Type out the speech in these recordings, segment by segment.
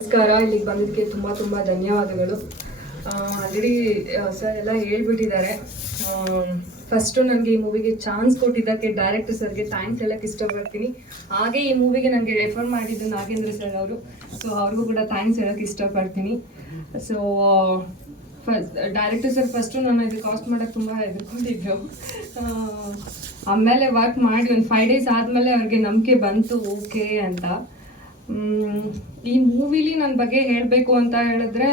ನಮಸ್ಕಾರ ಇಲ್ಲಿಗೆ ಬಂದಿದ್ದಕ್ಕೆ ತುಂಬ ತುಂಬ ಧನ್ಯವಾದಗಳು. ಆಲ್ರೆಡಿ ಸರ್ ಎಲ್ಲ ಹೇಳ್ಬಿಟ್ಟಿದ್ದಾರೆ. ಫಸ್ಟು ನನಗೆ ಈ ಮೂವಿಗೆ ಚಾನ್ಸ್ ಕೊಟ್ಟಿದ್ದಕ್ಕೆ ಡೈರೆಕ್ಟರ್ ಸರ್ಗೆ ಥ್ಯಾಂಕ್ಸ್ ಹೇಳಕ್ಕೆ ಇಷ್ಟಪಡ್ತೀನಿ. ಹಾಗೆ ಈ ಮೂವಿಗೆ ನನಗೆ ರೆಫರ್ ಮಾಡಿದ್ದು ನಾಗೇಂದ್ರ ಸರ್ ಅವರು. ಸೊ ಅವ್ರಿಗೂ ಕೂಡ ಥ್ಯಾಂಕ್ಸ್ ಹೇಳಕ್ಕೆ ಇಷ್ಟಪಡ್ತೀನಿ. So first director sir first ನಾನು ಇದು ಕಾಸ್ಟ್ ಮಾಡೋಕ್ಕೆ ತುಂಬ ಹೆದರ್ಕೊಂಡಿದ್ರು ಆ, ಆಮೇಲೆ ವರ್ಕ್ ಮಾಡಿ ಒಂದು ಫೈವ್ ಡೇಸ್ ಆದಮೇಲೆ ಅವ್ರಿಗೆ ನಂಬಿಕೆ ಬಂತು ಓಕೆ ಅಂತ. ಈ ಮೂವಿಲಿ ನನ್ನ ಬಗ್ಗೆ ಹೇಳಬೇಕು ಅಂತ ಹೇಳಿದ್ರೆ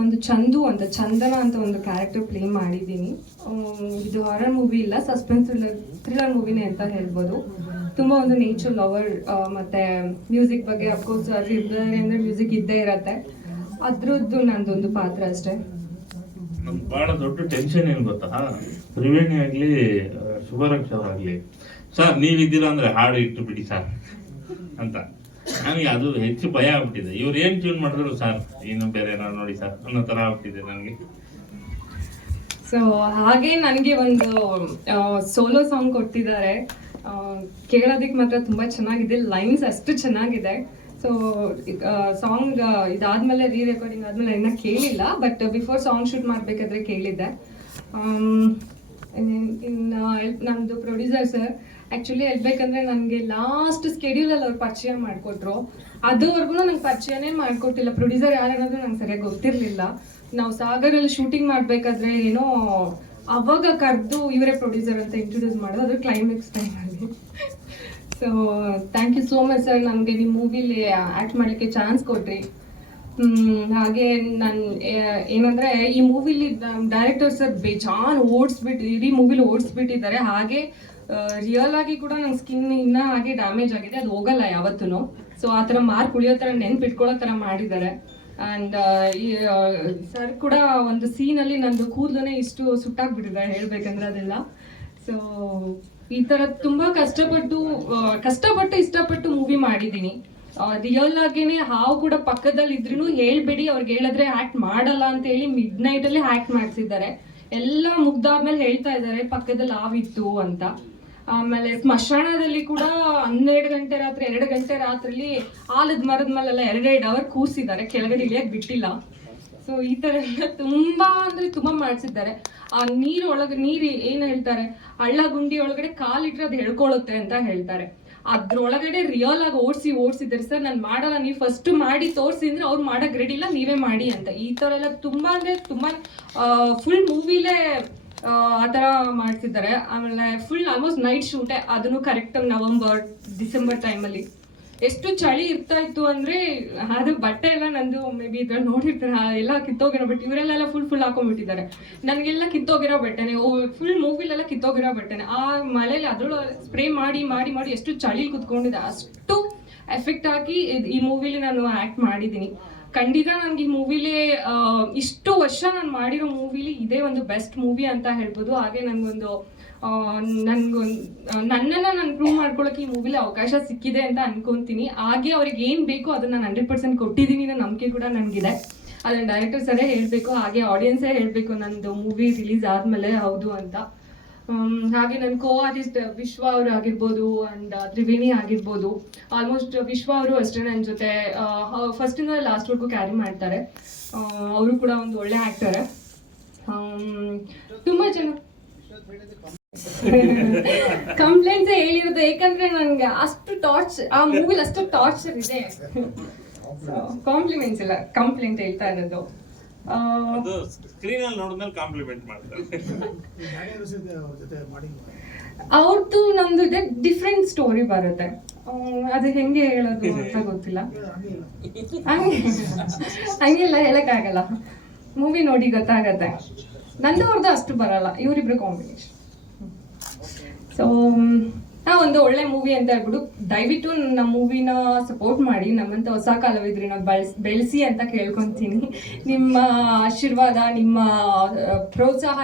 ಒಂದು ಚಂದು ಅಂತ, ಚಂದನ ಅಂತ ಒಂದು ಕ್ಯಾರೆಕ್ಟರ್ ಪ್ಲೇ ಮಾಡಿದ್ದೀನಿ. ಇದು ಹಾರರ್ ಮೂವಿ ಇಲ್ಲ ಸಸ್ಪೆನ್ಸ್ ಥ್ರಿಲ್ಲರ್ ಮೂವಿನೇ ಅಂತ ಹೇಳ್ಬೋದು. ತುಂಬ ಒಂದು ನೇಚರ್ ಲವರ್ ಮತ್ತು ಮ್ಯೂಸಿಕ್ ಬಗ್ಗೆ ಅಫ್ಕೋರ್ಸ್ ಅಂದರೆ ಮ್ಯೂಸಿಕ್ ಇದ್ದೇ ಇರತ್ತೆ. ಅದ್ರದ್ದು ನಂದೊಂದು ಪಾತ್ರ ಅಷ್ಟೇ. ನಮ್ಗೆ ಬಹಳ ದೊಡ್ಡ ಟೆನ್ಷನ್ ಏನು ಗೊತ್ತಾ? ತ್ರಿವೇಣಿ ಆಗಲಿ ಶುಭರಕ್ಷ ಆಗಲಿ. ಸರ್, ನೀವಿದ್ದೀರಾ ಅಂದರೆ ಹಾಡು ಇಟ್ಟು ಬಿಡಿ ಸರ್ ಅಂತ. ನನಗೆ ಅದು ಹೆಚ್ಚು ಭಯ ಆಗ್ಬಿಟ್ಟಿದೆ. ಇವ್ರು ಏನು ಟ್ಯೂನ್ ಮಾಡಿದ್ರು ಸರ್ ಏನು ಬೇರೆ ನೋಡಿ ಸರ್, ಅನ್ನೋ ತರ ಆಗ್ಬಿಟ್ಟಿದೆ ನನಗೆ. ಸೊ ಹಾಗೆ ನನಗೆ ಒಂದು ಸೋಲೋ ಸಾಂಗ್ ಕೊಟ್ಟಿದ್ದಾರೆ. ಕೇಳೋದಕ್ಕೆ ಮಾತ್ರ ತುಂಬ ಚೆನ್ನಾಗಿದೆ ಲೈನ್ಸ್ ಅಷ್ಟು ಚೆನ್ನಾಗಿದೆ. ಸೊ ಸಾಂಗ್ ಇದಾದ್ಮೇಲೆ ರೀ ರೆಕಾರ್ಡಿಂಗ್ ಆದ್ಮೇಲೆ ಇನ್ನೂ ಕೇಳಿಲ್ಲ ಬಟ್ ಬಿಫೋರ್ ಸಾಂಗ್ ಶೂಟ್ ಮಾಡಬೇಕಾದ್ರೆ ಕೇಳಿದ್ದೆ. ಇನ್- ಇನ್ನು ನಮ್ದು ಪ್ರೊಡ್ಯೂಸರ್ ಸರ್ ಆ್ಯಕ್ಚುಲಿ ಹೇಳ್ಬೇಕಂದ್ರೆ ನನಗೆ ಲಾಸ್ಟ್ ಸ್ಕೆಡ್ಯೂಲಲ್ಲಿ ಅವ್ರು ಪರಿಚಯ ಮಾಡಿಕೊಟ್ರು. ಅದುವರೆಗೂ ನಂಗೆ ಪರಿಚಯನೇ ಮಾಡಿಕೊಟ್ಟಿಲ್ಲ. ಪ್ರೊಡ್ಯೂಸರ್ ಯಾರು ಅನ್ನೋದು ನಂಗೆ ಸರಿಯಾಗಿ ಗೊತ್ತಿರಲಿಲ್ಲ. ನಾವು ಸಾಗರಲ್ಲಿ ಶೂಟಿಂಗ್ ಮಾಡಬೇಕಾದ್ರೆ ಏನೋ ಅವಾಗ ಕರೆದು ಇವರೇ ಪ್ರೊಡ್ಯೂಸರ್ ಅಂತ ಇಂಟ್ರೊಡ್ಯೂಸ್ ಮಾಡೋದು, ಅದ್ರ ಕ್ಲೈಮ್ಯಾಕ್ಸ್ ಟೈಮಲ್ಲಿ so thank you so much sir ನಮಗೆ ನಿಮ್ಮ ಮೂವಿಲಿ ಆ್ಯಕ್ಟ್ ಮಾಡಲಿಕ್ಕೆ ಚಾನ್ಸ್ ಕೊಟ್ರಿ. ಹಾಗೆ ನಾನು ಏನಂದ್ರೆ ಈ ಮೂವಿಲಿ ಡೈರೆಕ್ಟರ್ ಸರ್ ಬೇಜಾನ್ ಓಡಿಸ್ಬಿಟ್ಟು ಇಡೀ ಮೂವಿಲಿ ಓಡಿಸ್ಬಿಟ್ಟಿದ್ದಾರೆ. ಹಾಗೆ ರಿಯಲ್ ಆಗಿ ಕೂಡ ನನ್ನ ಸ್ಕಿನ್ ಇನ್ನ ಹಾಗೆ ಡ್ಯಾಮೇಜ್ ಆಗಿದೆ. ಅದು ಹೋಗಲ್ಲ ಯಾವತ್ತೂ ಸೊ ಆ ಥರ ಮಾರ್ಕ್ ಉಳಿಯೋ ಥರ ನೆನ್ಪಿಟ್ಕೊಳ್ಳೋ ಥರ ಮಾಡಿದ್ದಾರೆ. ಆ್ಯಂಡ್ ಸರ್ ಕೂಡ ಒಂದು ಸೀನಲ್ಲಿ ನಂದು ಕೂದಲೇ ಇಷ್ಟು ಸುಟ್ಟಾಗ್ಬಿಟ್ಟಿದೆ ಹೇಳ್ಬೇಕಂದ್ರೆ ಅದೆಲ್ಲ. ಸೊ ಈ ಥರ ತುಂಬಾ ಕಷ್ಟಪಟ್ಟು ಕಷ್ಟಪಟ್ಟು ಇಷ್ಟಪಟ್ಟು ಮೂವಿ ಮಾಡಿದ್ದೀನಿ. ರಿಯಲ್ ಆಗಿನೇ ಹಾವು ಕೂಡ ಪಕ್ಕದಲ್ಲಿ ಇದ್ರೂ ಹೇಳ್ಬೇಡಿ, ಅವ್ರಿಗೆ ಹೇಳಿದ್ರೆ ಆಕ್ಟ್ ಮಾಡಲ್ಲ ಅಂತ ಹೇಳಿ ಮಿಡ್ ನೈಟ್ ಅಲ್ಲಿ ಆಕ್ಟ್ ಮಾಡಿಸಿದ್ದಾರೆ. ಎಲ್ಲ ಮುಗ್ದಾದ್ಮೇಲೆ ಹೇಳ್ತಾ ಇದ್ದಾರೆ ಪಕ್ಕದಲ್ಲಿ ಹಾವಿತ್ತು ಅಂತ. ಆಮೇಲೆ ಸ್ಮಶಾನದಲ್ಲಿ ಕೂಡ ಹನ್ನೆರಡು ಗಂಟೆ ರಾತ್ರಿ, ಎರಡು ಗಂಟೆ ರಾತ್ರಿಲಿ ಆಲದ ಮರದ ಮೇಲೆಲ್ಲ ಎರಡೆರಡು ಅವರ್ ಕೂಸಿದ್ದಾರೆ, ಕೆಳಗಡೆ ಇಳಿಯಕ್ ಬಿಟ್ಟಿಲ್ಲ. ಸೊ ಈ ತರ ಎಲ್ಲ ತುಂಬಾ ಅಂದ್ರೆ ತುಂಬಾ ಮಾಡ್ಸಿದ್ದಾರೆ. ಆ ನೀರು ಒಳಗೆ, ನೀರು ಏನು ಹೇಳ್ತಾರೆ? ಹಳ್ಳ ಗುಂಡಿ ಒಳಗಡೆ ಕಾಲಿಟ್ರೆ ಅದು ಹೇಳ್ಕೊಳ್ಳುತ್ತೆ ಅಂತ ಹೇಳ್ತಾರೆ. ಅದ್ರೊಳಗಡೆ ರಿಯಲ್ ಆಗಿ ಓಡಿಸಿ, ಓಡಿಸಿದ್ದಾರೆ. ಸರ್, ನಾನು ಮಾಡಲ್ಲ. ನೀವು ಫಸ್ಟ್ ಮಾಡಿ ತೋರಿಸಿ ಅಂದ್ರೆ ಅವ್ರು ಮಾಡಕ್ ರೆಡಿ ಇಲ್ಲ, ನೀವೇ ಮಾಡಿ ಅಂತ. ಈ ತರ ಎಲ್ಲ ತುಂಬಾ ಅಂದ್ರೆ ತುಂಬಾ ಫುಲ್ ಮೂವಿಲೇ ಆ ಥರ ಮಾಡ್ತಿದ್ದಾರೆ. ಆಮೇಲೆ ಫುಲ್ ಆಲ್ಮೋಸ್ಟ್ ನೈಟ್ ಶೂಟೇ ಅದನ್ನು ಕರೆಕ್ಟಾಗಿ ನವಂಬರ್ ಡಿಸೆಂಬರ್ ಟೈಮಲ್ಲಿ ಎಷ್ಟು ಚಳಿ ಇರ್ತಾ ಇತ್ತು ಅಂದ್ರೆ, ಅದು ಬಟ್ಟೆ ಎಲ್ಲ ನಂದು ಇದ್ರಲ್ಲಿ ನೋಡಿರ್ತಾರೆ ಎಲ್ಲ ಕಿತ್ತೋಗಿರೋ ಬಟ್ ಇವರೆಲ್ಲ ಫುಲ್ ಫುಲ್ ಹಾಕೊಂಡ್ಬಿಟ್ಟಿದ್ದಾರೆ. ನನಗೆಲ್ಲ ಕಿತ್ತೋಗಿರೋ ಬಟ್ಟೆನೆ ಫುಲ್ ಮೂವಿಲೆಲ್ಲ ಕಿತ್ತೋಗಿರೋ ಬಟ್ಟೆನೆ. ಆ ಮಳೆಯಲ್ಲಿ ಅದ್ರೊಳಗೆ ಸ್ಪ್ರೇ ಮಾಡಿ ಮಾಡಿ ಮಾಡಿ ಎಷ್ಟು ಚಳಿ ಕುತ್ಕೊಂಡಿದೆ ಅಷ್ಟು ಎಫೆಕ್ಟ್ ಆಗಿ ಈ ಮೂವಿಲಿ ನಾನು ಆ್ಯಕ್ಟ್ ಮಾಡಿದ್ದೀನಿ. ಖಂಡಿತ ನನಗೆ ಈ ಮೂವಿಲಿ ಇಷ್ಟು ವರ್ಷ ನಾನು ಮಾಡಿರೋ ಮೂವಿಲಿ ಇದೇ ಒಂದು ಬೆಸ್ಟ್ ಮೂವಿ ಅಂತ ಹೇಳ್ಬೋದು. ಹಾಗೆ ನನಗೊಂದು ನನ್ಗೊಂದು ನನ್ನನ್ನು ನಾನು ಪ್ರೂವ್ ಮಾಡ್ಕೊಳಕ್ಕೆ ಈ ಮೂವಿಲಿ ಅವಕಾಶ ಸಿಕ್ಕಿದೆ ಅಂತ ಅನ್ಕೊಂತೀನಿ. ಹಾಗೆ ಅವ್ರಿಗೆ ಏನು ಬೇಕೋ ಅದನ್ನ ನಾನು ಹಂಡ್ರೆಡ್ ಪರ್ಸೆಂಟ್ ಕೊಟ್ಟಿದ್ದೀನಿ ಅನ್ನೋ ನಂಬಿಕೆ ಕೂಡ ನನಗಿದೆ. ಅದನ್ನು ಡೈರೆಕ್ಟರ್ ಸರೇ ಹೇಳಬೇಕು, ಹಾಗೆ ಆಡಿಯನ್ಸೇ ಹೇಳಬೇಕು, ನಂದು ಮೂವಿ ರಿಲೀಸ್ ಆದಮೇಲೆ ಹೌದು ಅಂತ. ಹಾಗೆ ನನ್ನ ಕೋ ಆರ್ಟಿಸ್ಟ್ ವಿಶ್ವ ಅವರು ಆಗಿರ್ಬೋದು ಅಂಡ್ ತ್ರಿವೇಣಿ ಆಗಿರ್ಬೋದು. ಆಲ್ಮೋಸ್ಟ್ ವಿಶ್ವ ಅವರು ಅಷ್ಟೇ ನನ್ನ ಜೊತೆ. ಫಸ್ಟಿಂದ ಲಾಸ್ಟ್ವರೆಗೂ ಕ್ಯಾರಿ ಮಾಡ್ತಾರೆ. ಅವರು ಕೂಡ ಒಂದು ಒಳ್ಳೆ ಆಕ್ಟರ್ ತುಂಬ ಜನ ಕಂಪ್ಲೇಂಟ್ಸ್ ಹೇಳಿರೋದು ಯಾಕಂದ್ರೆ ನನಗೆ ಅಷ್ಟು ಟಾರ್ಚ್ ಆ ಮೂವಿಲಿ ಅಷ್ಟು ಟಾರ್ಚರ್ ಇದೆ. ಕಾಂಪ್ಲಿಮೆಂಟ್ಸ್ ಇಲ್ಲ ಕಂಪ್ಲೇಂಟ್ ಹೇಳ್ತಾ ಇರೋದು. ಅದು ಸ್ಕ್ರೀನ್ ಅಲ್ಲಿ ನೋಡಿದ್ಮೇಲೆ ಕಾಂಪ್ಲಿಮೆಂಟ್ ಮಾಡ್ತಾರೆ. ಜೊತೆ ಮಾಡಿ ಅವ್ರದ್ದು ನಮ್ದು ಇದೆ ಡಿಫ್ರೆಂಟ್ ಸ್ಟೋರಿ ಬರುತ್ತೆ. ಅದು ಹೆಂಗೆ ಹೇಳೋದು ಅಂತ ಗೊತ್ತಿಲ್ಲ. ಹಂಗೆ ಹಂಗೆಲ್ಲ ಹೇಳಕ್ಕಾಗಲ್ಲ. ಮೂವಿ ನೋಡಿ ಗೊತ್ತಾಗತ್ತೆ. ನಂದು ಅವ್ರದ್ದು ಅಷ್ಟು ಬರಲ್ಲ. ಇವರಿಬ್ರು ಕಾಂಬಿನೇಷನ್ ಸೊ ನಾ ಒಂದು ಒಳ್ಳೆ ಮೂವಿ ಅಂತ ಹೇಳ್ಬಿಟ್ಟು ದಯವಿಟ್ಟು ನಮ್ಮ ಮೂವಿನ ಸಪೋರ್ಟ್ ಮಾಡಿ, ನಮ್ಮಂತ ಹೊಸ ಕಲಾವಿದ್ರನ್ನ ಬಳಸ್, ಬೆಳೆಸಿ ಅಂತ ಕೇಳ್ಕೊತೀನಿ. ನಿಮ್ಮ ಆಶೀರ್ವಾದ, ನಿಮ್ಮ ಪ್ರೋತ್ಸಾಹ